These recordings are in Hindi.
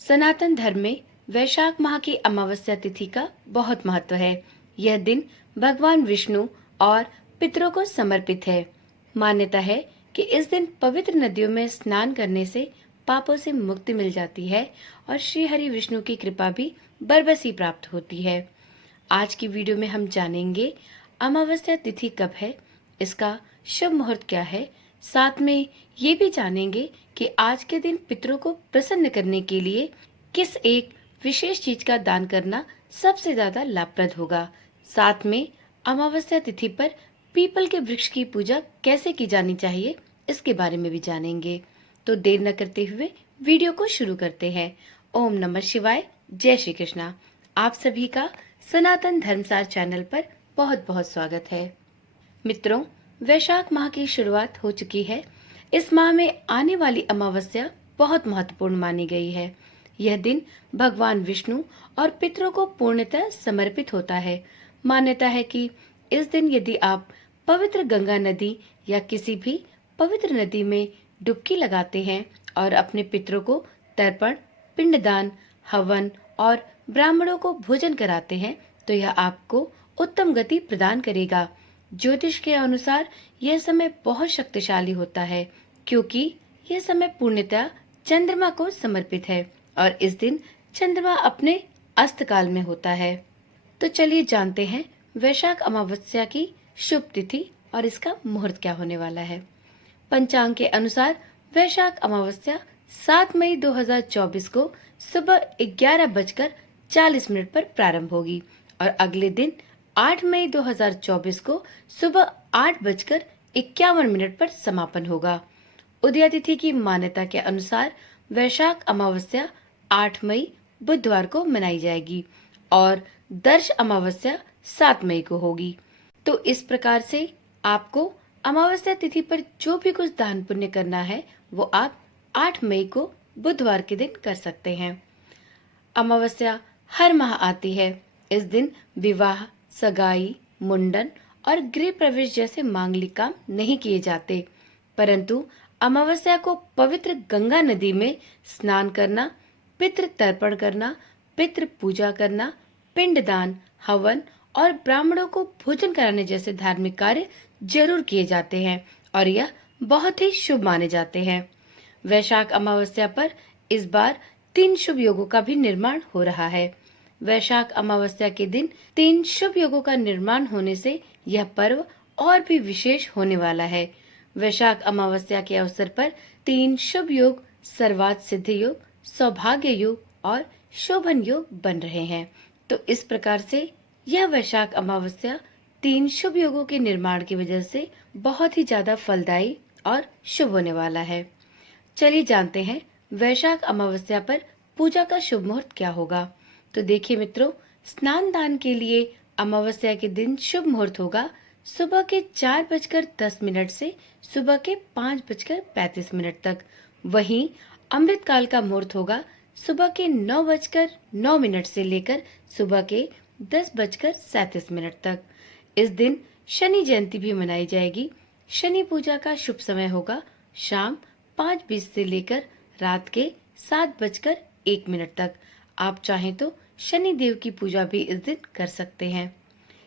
सनातन धर्म में वैशाख माह की अमावस्या तिथि का बहुत महत्व है। यह दिन भगवान विष्णु और पितरों को समर्पित है। मान्यता है कि इस दिन पवित्र नदियों में स्नान करने से पापों से मुक्ति मिल जाती है और श्री हरि विष्णु की कृपा भी बरबसी प्राप्त होती है। आज की वीडियो में हम जानेंगे अमावस्या तिथि कब है, इसका शुभ मुहूर्त क्या है। साथ में ये भी जानेंगे कि आज के दिन पितरों को प्रसन्न करने के लिए किस एक विशेष चीज का दान करना सबसे ज्यादा लाभप्रद होगा। साथ में अमावस्या तिथि पर पीपल के वृक्ष की पूजा कैसे की जानी चाहिए, इसके बारे में भी जानेंगे। तो देर न करते हुए वीडियो को शुरू करते हैं। ओम नमः शिवाय, जय श्री कृष्णा। आप सभी का सनातन धर्मसार चैनल पर बहुत बहुत स्वागत है। मित्रों, वैशाख माह की शुरुआत हो चुकी है। इस माह में आने वाली अमावस्या बहुत महत्वपूर्ण मानी गई है। यह दिन भगवान विष्णु और पितरों को पूर्णतः समर्पित होता है। मान्यता है कि इस दिन यदि आप पवित्र गंगा नदी या किसी भी पवित्र नदी में डुबकी लगाते हैं और अपने पितरों को तर्पण, पिंडदान, हवन और ब्राह्मणों को भोजन कराते हैं तो यह आपको उत्तम गति प्रदान करेगा। ज्योतिष के अनुसार यह समय बहुत शक्तिशाली होता है क्योंकि यह समय पूर्णतः चंद्रमा को समर्पित है और इस दिन चंद्रमा अपने अस्त काल में होता है। तो चलिए जानते हैं वैशाख अमावस्या की शुभ तिथि और इसका मुहूर्त क्या होने वाला है। पंचांग के अनुसार वैशाख अमावस्या 7 मई 2024 को सुबह 11:40 पर प्रारंभ होगी और अगले दिन 8 मई 2024 को सुबह 8:51 पर समापन होगा। उदया तिथि की मान्यता के अनुसार वैशाख अमावस्या 8 मई बुधवार को मनाई जाएगी और दर्श अमावस्या 7 मई को होगी। तो इस प्रकार से आपको अमावस्या तिथि पर जो भी कुछ दान पुण्य करना है वो आप 8 मई को बुधवार के दिन कर सकते हैं। अमावस्या हर माह आती है। इस दिन विवाह, सगाई, मुंडन और गृह प्रवेश जैसे मांगलिक काम नहीं किए जाते, परंतु अमावस्या को पवित्र गंगा नदी में स्नान करना, पितृ तर्पण करना, पितृ पूजा करना, पिंडदान, हवन और ब्राह्मणों को भोजन कराने जैसे धार्मिक कार्य जरूर किए जाते हैं और यह बहुत ही शुभ माने जाते हैं। वैशाख अमावस्या पर इस बार 3 शुभ योगों का भी निर्माण हो रहा है। वैशाख अमावस्या के दिन 3 शुभ योगों का निर्माण होने से यह पर्व और भी विशेष होने वाला है। वैशाख अमावस्या के अवसर पर 3 शुभ योग सर्वार्थ सिद्धि योग, सौभाग्य योग और शोभन योग बन रहे हैं। तो इस प्रकार से यह वैशाख अमावस्या 3 शुभ योगों के निर्माण की वजह से बहुत ही ज्यादा फलदायी और शुभ होने वाला है। चलिए जानते हैं वैशाख अमावस्या पर पूजा का शुभ मुहूर्त क्या होगा। तो देखिए मित्रों, स्नान दान के लिए अमावस्या के दिन शुभ मुहूर्त होगा सुबह के 4:10 से सुबह के 5:35 तक। वहीं अमृत काल का मुहूर्त होगा सुबह के 9:09 से लेकर सुबह के 10:37 तक। इस दिन शनि जयंती भी मनाई जाएगी। शनि पूजा का शुभ समय होगा शाम 5:20 से लेकर रात के 7:01 तक। आप चाहें तो शनि देव की पूजा भी इस दिन कर सकते हैं।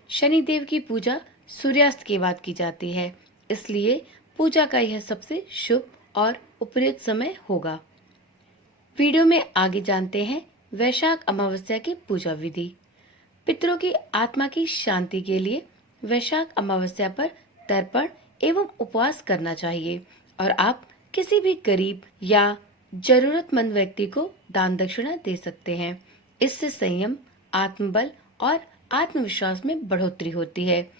शनि देव की पूजा सूर्यास्त के बाद की जाती है, इसलिए पूजा का यह सबसे शुभ और उपयुक्त समय होगा। वीडियो में आगे जानते हैं वैशाख अमावस्या की पूजा विधि। पितरों की आत्मा की शांति के लिए वैशाख अमावस्या पर तर्पण एवं उपवास करना चाहिए और आप किसी भी गरीब या जरूरतमंद व्यक्ति को दान दक्षिणा दे सकते हैं। इससे संयम, आत्मबल और आत्मविश्वास में बढ़ोतरी होती है।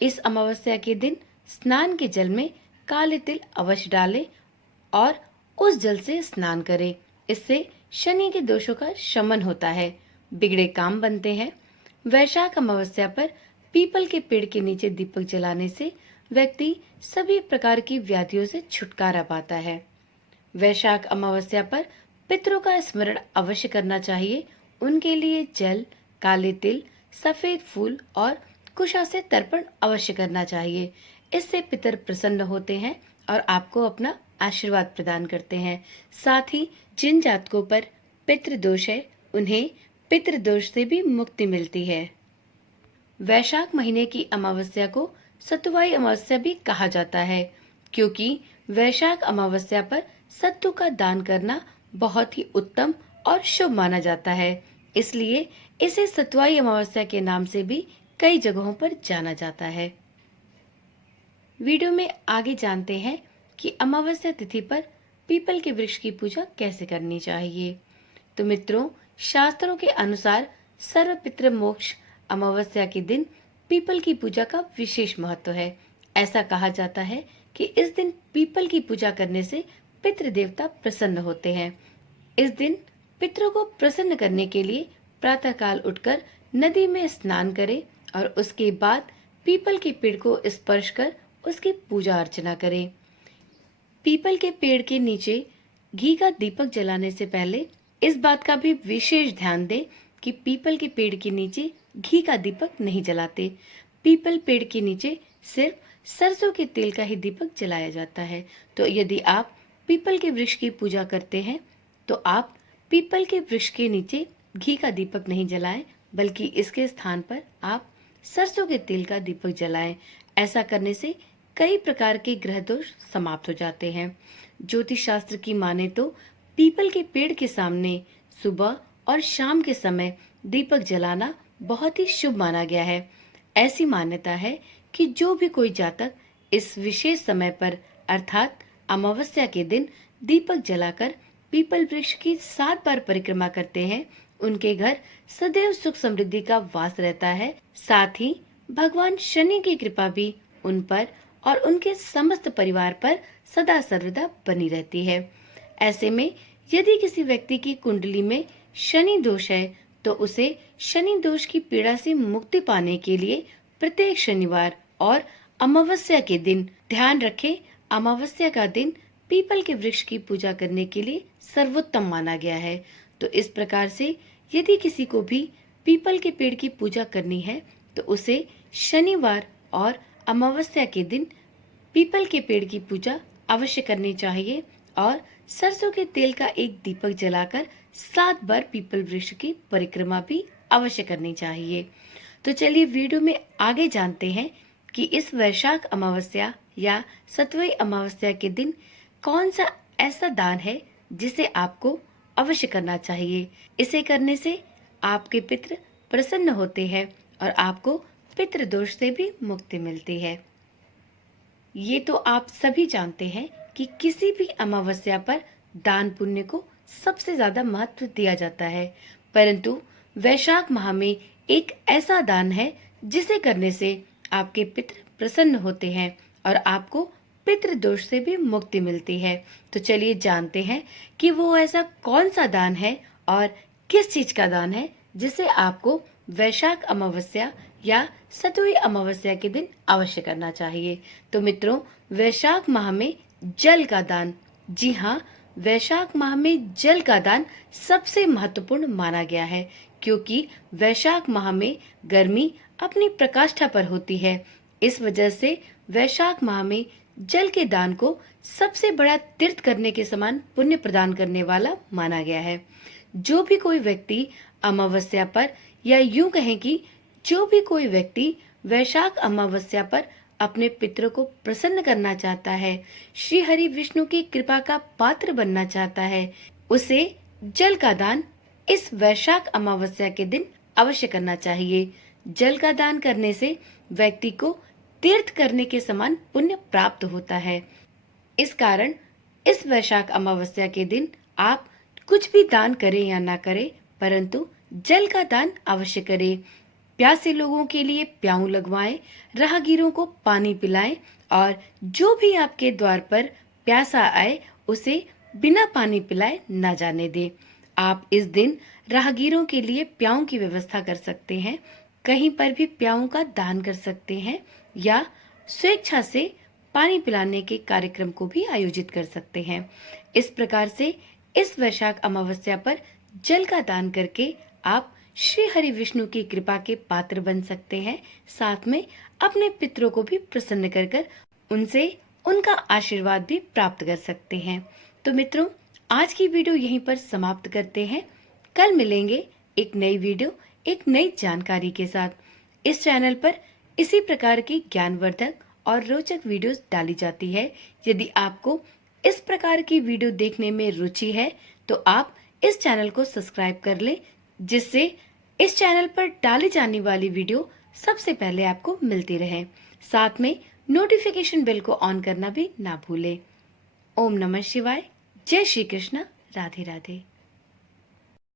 इस अमावस्या के दिन स्नान के जल में काले तिल अवश्य डालें और उस जल से स्नान करें। इससे शनि के दोषों का शमन होता है, बिगड़े काम बनते हैं। वैशाख अमावस्या पर पीपल के पेड़ के नीचे दीपक जलाने से व्यक्ति सभी प्रकार की व्याधियों से छुटकारा पाता है। वैशाख अमावस्या पर पितरों का स्मरण अवश्य करना चाहिए। उनके लिए जल, काले तिल, सफेद फूल और कुशा से तर्पण अवश्य करना चाहिए। इससे पितर प्रसन्न होते हैं और आपको अपना आशीर्वाद प्रदान करते हैं। साथ ही जिन जातकों पर पितृदोष है उन्हें पितृदोष से भी मुक्ति मिलती है। वैशाख महीने की अमावस्या को सतुवाई अमावस्या भी कहा जाता है, क्योंकि वैशाख अमावस्या पर सत्तू का दान करना बहुत ही उत्तम और शुभ माना जाता है। इसलिए इसे सतुवाई अमावस्या के नाम से भी कई जगहों पर जाना जाता है। वीडियो में आगे जानते हैं कि अमावस्या तिथि पर पीपल के वृक्ष की पूजा कैसे करनी चाहिए। तो मित्रों, शास्त्रों के अनुसार सर्व पितृ मोक्ष अमावस्या के दिन पीपल की पूजा का विशेष महत्व है। ऐसा कहा जाता है कि इस दिन पीपल की पूजा करने से पितृ देवता प्रसन्न होते हैं। इस दिन पितरों को प्रसन्न करने के लिए प्रातःकाल उठकर नदी में स्नान करें और उसके बाद पीपल के पेड़ को स्पर्श कर उसकी पूजा अर्चना करें। पीपल के पेड़ के नीचे घी का दीपक जलाने से पहले इस बात का भी विशेष ध्यान दें कि पीपल के पेड़ के नीचे घी का दीपक नहीं जलाते। पीपल पेड़ के नीचे सिर्फ सरसों के तेल का ही दीपक जलाया जाता है। तो यदि आप पीपल के वृक्ष की पूजा करते हैं तो आप पीपल के वृक्ष के नीचे घी का दीपक नहीं जलाएं, बल्कि इसके स्थान पर आप सरसों के तेल का दीपक जलाएं। ऐसा करने से कई प्रकार के ग्रह दोष समाप्त हो जाते हैं। ज्योतिष शास्त्र की माने तो पीपल के पेड़ के सामने सुबह और शाम के समय दीपक जलाना बहुत ही शुभ माना गया है। ऐसी मान्यता है कि जो भी कोई जातक इस विशेष समय पर अर्थात अमावस्या के दिन दीपक जलाकर पीपल वृक्ष की 7 बार परिक्रमा करते हैं, उनके घर सदैव सुख समृद्धि का वास रहता है। साथ ही भगवान शनि की कृपा भी उन पर और उनके समस्त परिवार पर सदा सर्वदा बनी रहती है। ऐसे में यदि किसी व्यक्ति की कुंडली में शनि दोष है तो उसे शनि दोष की पीड़ा से मुक्ति पाने के लिए प्रत्येक शनिवार और अमावस्या के दिन ध्यान रखें, अमावस्या का दिन पीपल के वृक्ष की पूजा करने के लिए सर्वोत्तम माना गया है। तो इस प्रकार से यदि किसी को भी पीपल के पेड़ की पूजा करनी है तो उसे शनिवार और अमावस्या के दिन पीपल के पेड़ की पूजा अवश्य करनी चाहिए और सरसों के तेल का एक दीपक जलाकर 7 बार पीपल वृक्ष की परिक्रमा भी अवश्य करनी चाहिए। तो चलिए वीडियो में आगे जानते हैं कि इस वैशाख अमावस्या या सतुवाई अमावस्या के दिन कौन सा ऐसा दान है जिसे आपको अवश्य करना चाहिए। इसे करने से आपके पितृ प्रसन्न होते हैं और आपको पितृ दोष से भी मुक्ति मिलती है। ये तो आप सभी जानते हैं कि किसी भी अमावस्या पर दान पुण्य को सबसे ज्यादा महत्व दिया जाता है, परंतु वैशाख माह में एक ऐसा दान है जिसे करने से आपके पितृ प्रसन्न होते हैं और आपको पितृ दोष से भी मुक्ति मिलती है। तो चलिए जानते हैं कि वो ऐसा कौन सा दान है और किस चीज का दान है जिसे आपको वैशाख अमावस्या या सतुवाई अमावस्या के दिन अवश्य करना चाहिए। तो मित्रों, वैशाख माह में जल का दान, जी हाँ, वैशाख माह में जल का दान सबसे महत्वपूर्ण माना गया है, क्योंकि वैशाख माह में गर्मी अपनी प्रकाष्ठा पर होती है। इस वजह से वैशाख माह में जल के दान को सबसे बड़ा तीर्थ करने के समान पुण्य प्रदान करने वाला माना गया है। जो भी कोई व्यक्ति अमावस्या पर या यूं कहें कि जो भी कोई व्यक्ति वैशाख अमावस्या पर अपने पितरों को प्रसन्न करना चाहता है, श्री हरि विष्णु की कृपा का पात्र बनना चाहता है, उसे जल का दान इस वैशाख अमावस्या के दिन अवश्य करना चाहिए। जल का दान करने से व्यक्ति को तीर्थ करने के समान पुण्य प्राप्त होता है। इस कारण इस वैशाख अमावस्या के दिन आप कुछ भी दान करें या ना करें, परंतु जल का दान अवश्य करें। प्यासे लोगों के लिए प्याऊ लगवाएं, राहगीरों को पानी पिलाएं और जो भी आपके द्वार पर प्यासा आए उसे बिना पानी पिलाए न जाने दें। आप इस दिन राहगीरों के लिए प्याऊ की व्यवस्था कर सकते हैं, कहीं पर भी प्याऊ का दान कर सकते हैं या स्वेच्छा से पानी पिलाने के कार्यक्रम को भी आयोजित कर सकते हैं। इस प्रकार से इस वैशाख अमावस्या पर जल का दान करके आप श्री हरि विष्णु की कृपा के पात्र बन सकते हैं। साथ में अपने पितरों को भी प्रसन्न कर कर उनसे उनका आशीर्वाद भी प्राप्त कर सकते हैं। तो मित्रों, आज की वीडियो यहीं पर समाप्त करते हैं। कल मिलेंगे एक नई वीडियो, एक नई जानकारी के साथ। इस चैनल पर इसी प्रकार की ज्ञानवर्धक और रोचक वीडियोस डाली जाती है। यदि आपको इस प्रकार की वीडियो देखने में रुचि है तो आप इस चैनल को सब्सक्राइब कर लें, जिससे इस चैनल पर डाली जाने वाली वीडियो सबसे पहले आपको मिलती रहे। साथ में नोटिफिकेशन बेल को ऑन करना भी ना भूलें। ओम नमः शिवाय। जय श्री कृष्ण। राधे राधे।